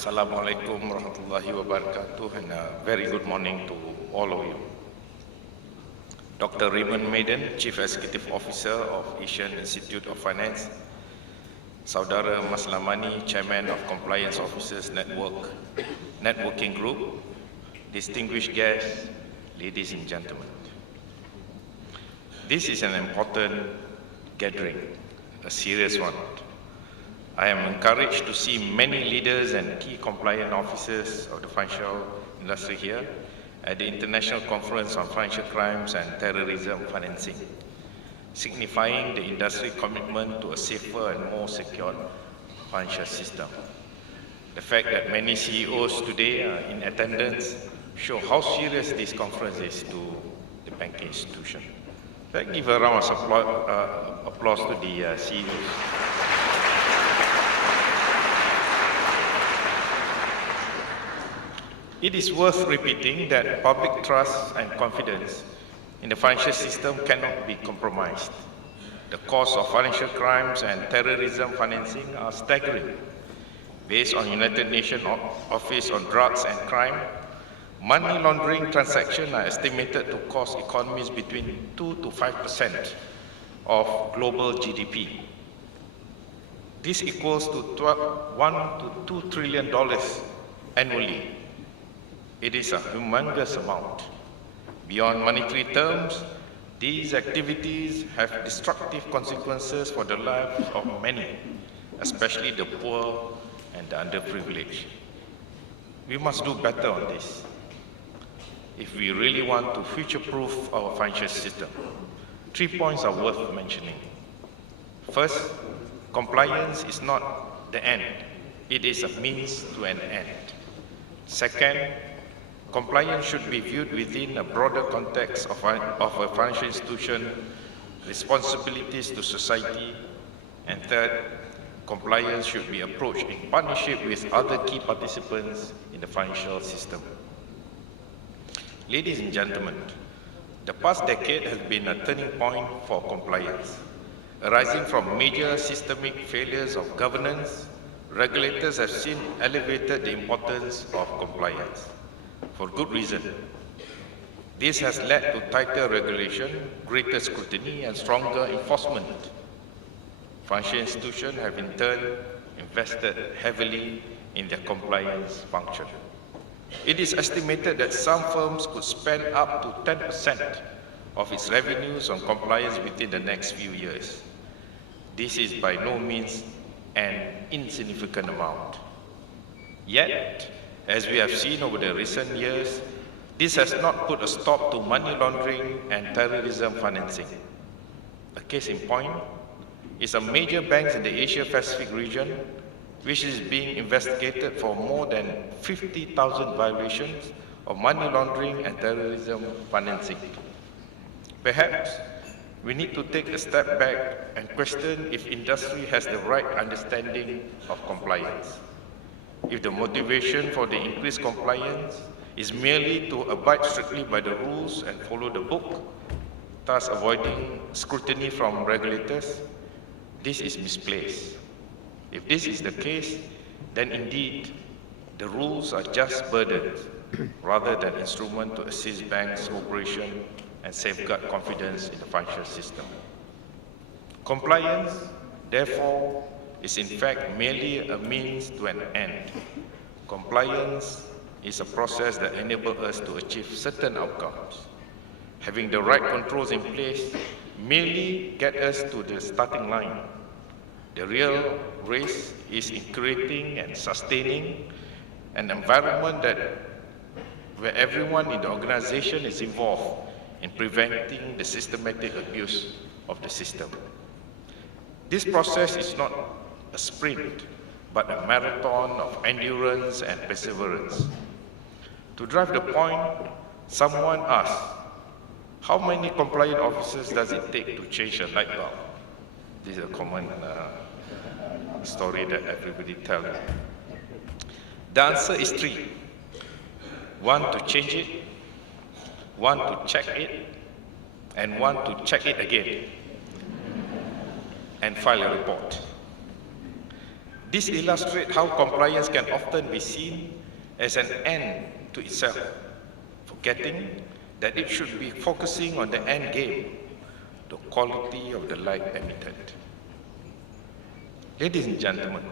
Assalamualaikum warahmatullahi wabarakatuh, and a very good morning to all of you. Dr. Raymond Maiden, Chief Executive Officer of Asian Institute of Finance, Saudara Maslamani, Chairman of Compliance Officers Networking Group, distinguished guests, ladies and gentlemen. This is an important gathering, a serious one. I am encouraged to see many leaders and key compliance officers of the financial industry here at the International Conference on Financial Crimes and Terrorism Financing, signifying the industry commitment to a safer and more secure financial system. The fact that many CEOs today are in attendance show how serious this conference is to the banking institution. Let's give a round of applause to the CEOs. It is worth repeating that public trust and confidence in the financial system cannot be compromised. The costs of financial crimes and terrorism financing are staggering. Based on United Nations Office on Drugs and Crime, money laundering transactions are estimated to cost economies between 2 to 5% of global GDP. This equals to $1 to $2 trillion annually. It is a humongous amount. Beyond monetary terms, these activities have destructive consequences for the lives of many, especially the poor and the underprivileged. We must do better on this if we really want to future-proof our financial system. 3 points are worth mentioning. First, compliance is not the end. It is a means to an end. Second, compliance should be viewed within a broader context of a financial institution, responsibilities to society. And third, compliance should be approached in partnership with other key participants in the financial system. Ladies and gentlemen, the past decade has been a turning point for compliance. Arising from major systemic failures of governance, regulators have since elevated the importance of compliance. For good reason. This has led to tighter regulation, greater scrutiny, and stronger enforcement. Financial institutions have in turn invested heavily in their compliance function. It is estimated that some firms could spend up to 10% of its revenues on compliance within the next few years. This is by no means an insignificant amount. Yet, as we have seen over the recent years, this has not put a stop to money laundering and terrorism financing. A case in point is a major bank in the Asia-Pacific region, which is being investigated for more than 50,000 violations of money laundering and terrorism financing. Perhaps we need to take a step back and question if industry has the right understanding of compliance. If the motivation for the increased compliance is merely to abide strictly by the rules and follow the book, thus avoiding scrutiny from regulators, this is misplaced. If this is the case, then indeed the rules are just burdens rather than instruments to assist banks' operation and safeguard confidence in the financial system. Compliance, therefore, is in fact merely a means to an end. Compliance is a process that enables us to achieve certain outcomes. Having the right controls in place merely gets us to the starting line. The real race is in creating and sustaining an environment where everyone in the organization is involved in preventing the systematic abuse of the system. This process is not a sprint, but a marathon of endurance and perseverance. To drive the point, someone asked, how many compliance officers does it take to change a light bulb? This is a common story that everybody tells. The answer is 3. 1 to change it, 1 to check it, and 1 to check it again and file a report. This illustrates how compliance can often be seen as an end to itself, forgetting that it should be focusing on the end game, the quality of the light emitted. Ladies and gentlemen,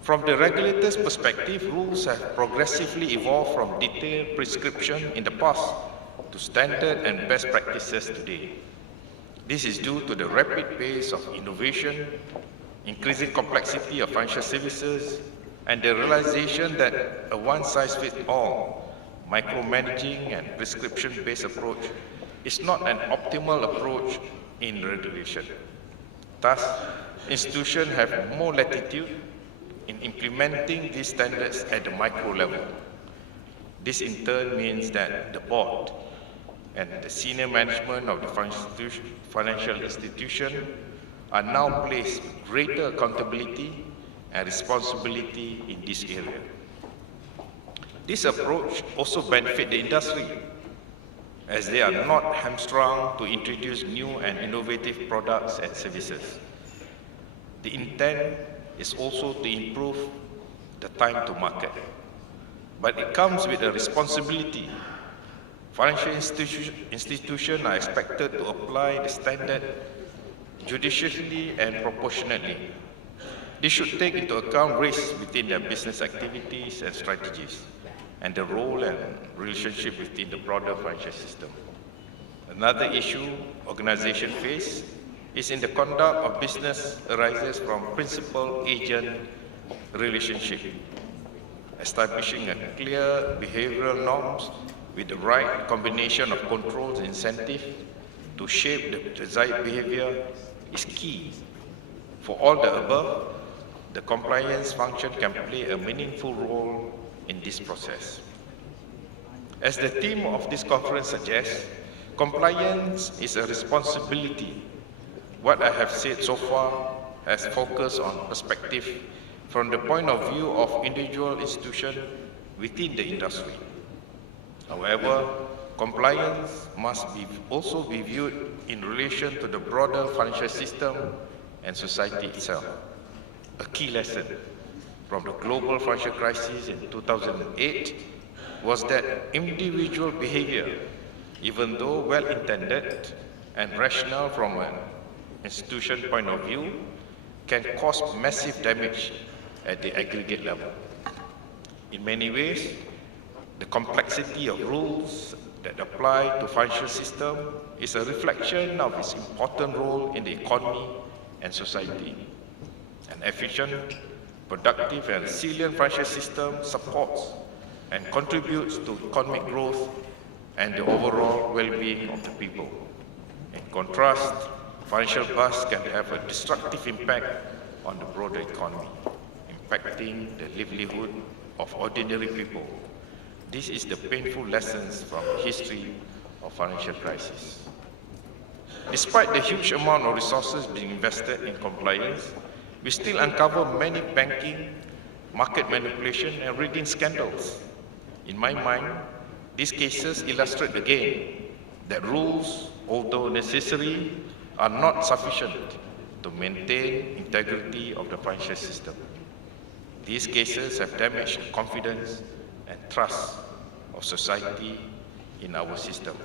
from the regulator's perspective, rules have progressively evolved from detailed prescription in the past to standard and best practices today. This is due to the rapid pace of innovation, increasing complexity of financial services, and the realization that a one-size-fits-all micromanaging and prescription-based approach is not an optimal approach in regulation. Thus, institutions have more latitude in implementing these standards at the micro level. This in turn means that the board and the senior management of the financial institution are now placed with greater accountability and responsibility in this area. This approach also benefits the industry, as they are not hamstrung to introduce new and innovative products and services. The intent is also to improve the time to market, but it comes with a responsibility. Financial institutions are expected to apply the standard judiciously and proportionately. They should take into account risks within their business activities and strategies, and the role and relationship within the broader financial system. Another issue organizations face is in the conduct of business arises from principal-agent relationship. Establishing a clear behavioral norms with the right combination of controls and incentives to shape the desired behavior is key. For all the above, the compliance function can play a meaningful role in this process. As the theme of this conference suggests, compliance is a responsibility. What I have said so far has focused on perspective from the point of view of individual institutions within the industry. However, compliance must also be viewed in relation to the broader financial system and society itself. A key lesson from the global financial crisis in 2008 was that individual behavior, even though well-intended and rational from an institution point of view, can cause massive damage at the aggregate level. In many ways, the complexity of rules that apply to financial system is a reflection of its important role in the economy and society. An efficient, productive, and resilient financial system supports and contributes to economic growth and the overall well-being of the people. In contrast, financial bust can have a destructive impact on the broader economy, impacting the livelihood of ordinary people. This is the painful lessons from the history of financial crisis. Despite the huge amount of resources being invested in compliance, we still uncover many banking, market manipulation, and rigging scandals. In my mind, these cases illustrate again that rules, although necessary, are not sufficient to maintain integrity of the financial system. These cases have damaged confidence and trust of society in our system.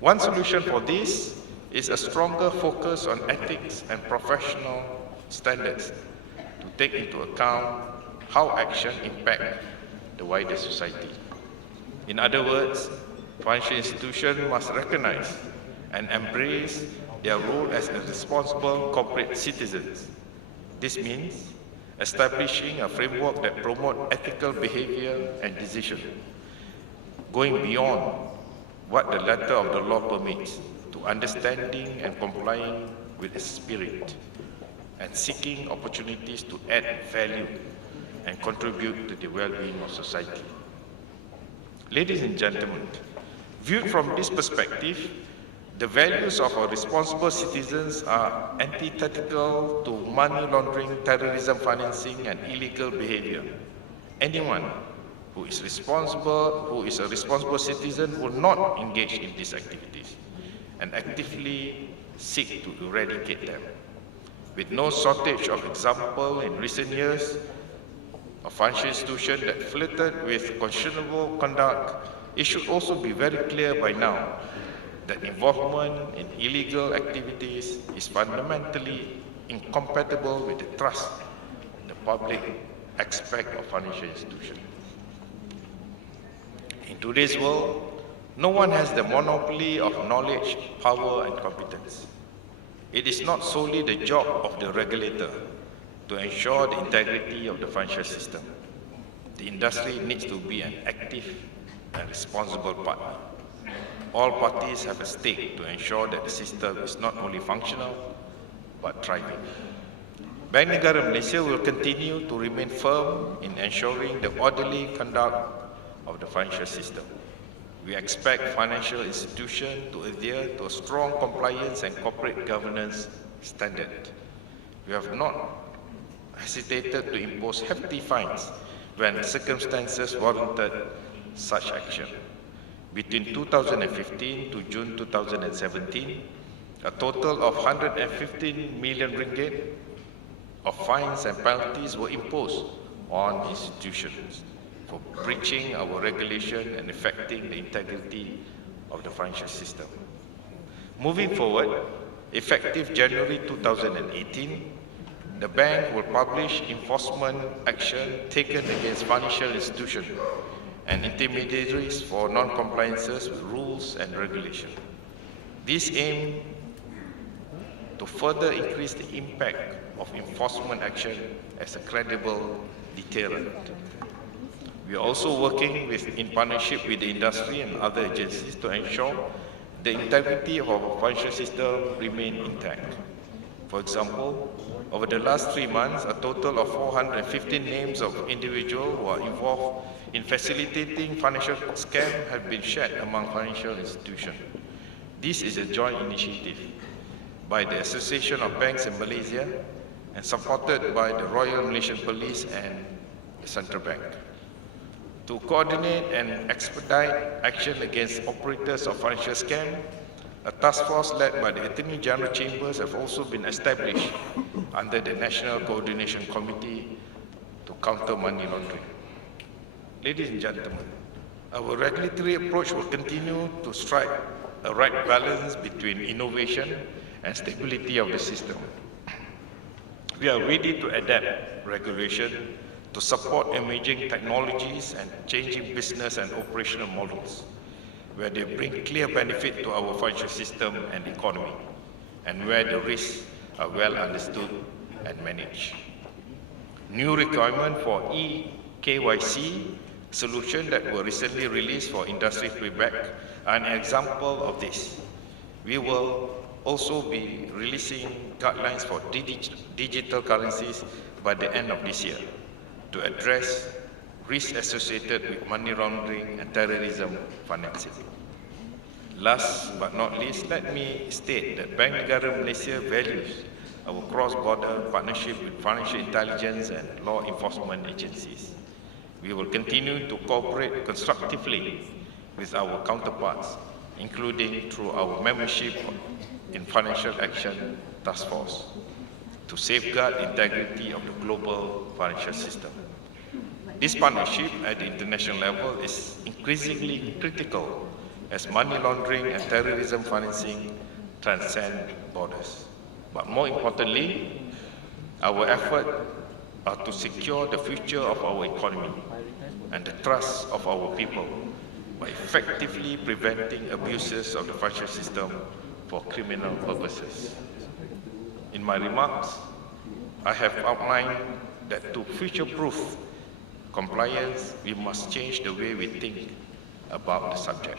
One solution for this is a stronger focus on ethics and professional standards to take into account how action impacts the wider society. In other words, financial institutions must recognize and embrace their role as a responsible corporate citizens. This means establishing a framework that promotes ethical behavior and decision, going beyond what the letter of the law permits to understanding and complying with its spirit, and seeking opportunities to add value and contribute to the well-being of society. Ladies and gentlemen, viewed from this perspective, the values of our responsible citizens are antithetical to money laundering, terrorism financing, and illegal behavior. Anyone who is a responsible citizen will not engage in these activities and actively seek to eradicate them. With no shortage of examples in recent years of financial institutions that flirted with questionable conduct, it should also be very clear by now that involvement in illegal activities is fundamentally incompatible with the trust the public expects of financial institutions. In today's world, no one has the monopoly of knowledge, power, and competence. It is not solely the job of the regulator to ensure the integrity of the financial system. The industry needs to be an active and responsible partner. All parties have a stake to ensure that the system is not only functional, but thriving. Bank Negara Malaysia will continue to remain firm in ensuring the orderly conduct of the financial system. We expect financial institutions to adhere to a strong compliance and corporate governance standard. We have not hesitated to impose hefty fines when circumstances warranted such action. Between 2015 to June 2017, a total of 115 million ringgit of fines and penalties were imposed on institutions for breaching our regulation and affecting the integrity of the financial system. Moving forward, effective January 2018, the bank will publish enforcement action taken against financial institutions and intermediaries for non-compliances with rules and regulations. This aims to further increase the impact of enforcement action as a credible deterrent. We are also working in partnership with the industry and other agencies to ensure the integrity of our financial system remains intact. For example, over the last 3 months, a total of 415 names of individuals who are involved in facilitating financial scams have been shared among financial institutions. This is a joint initiative by the Association of Banks in Malaysia and supported by the Royal Malaysian Police and the Central Bank. To coordinate and expedite action against operators of financial scams, a task force led by the Attorney General Chambers have also been established under the National Coordination Committee to counter money laundering. Ladies and gentlemen, our regulatory approach will continue to strike a right balance between innovation and stability of the system. We are ready to adapt regulation to support emerging technologies and changing business and operational models, where they bring clear benefit to our financial system and economy, and where the risks are well understood and managed. New requirements for eKYC solution that were recently released for industry feedback are an example of this. We will also be releasing guidelines for digital currencies by the end of this year to address risks associated with money laundering and terrorism financing. Last but not least, let me state that Bank Negara Malaysia values our cross-border partnership with financial intelligence and law enforcement agencies. We will continue to cooperate constructively with our counterparts, including through our membership in Financial Action Task Force, to safeguard the integrity of the global financial system. This partnership at the international level is increasingly critical as money laundering and terrorism financing transcend borders. But more importantly, our efforts are to secure the future of our economy and the trust of our people by effectively preventing abuses of the financial system for criminal purposes. In my remarks, I have outlined that to future-proof compliance, we must change the way we think about the subject.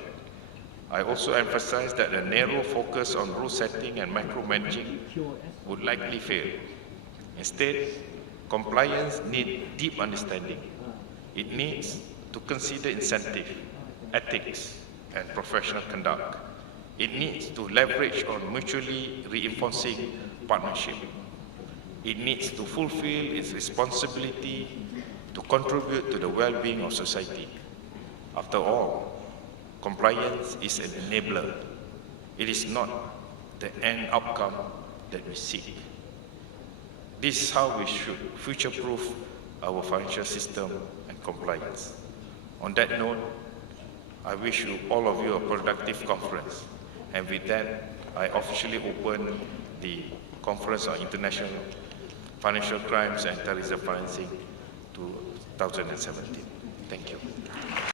I also emphasize that a narrow focus on rule setting and micromanaging would likely fail. Instead, compliance needs deep understanding. It needs to consider incentive, ethics, and professional conduct. It needs to leverage on mutually reinforcing partnership. It needs to fulfill its responsibility to contribute to the well-being of society. After all, compliance is an enabler. It is not the end outcome that we seek. This is how we should future-proof our financial system and compliance. On that note, I wish you, all of you, a productive conference. And with that, I officially open the Conference on International Financial Crimes and Terrorism Financing 2017. Thank you.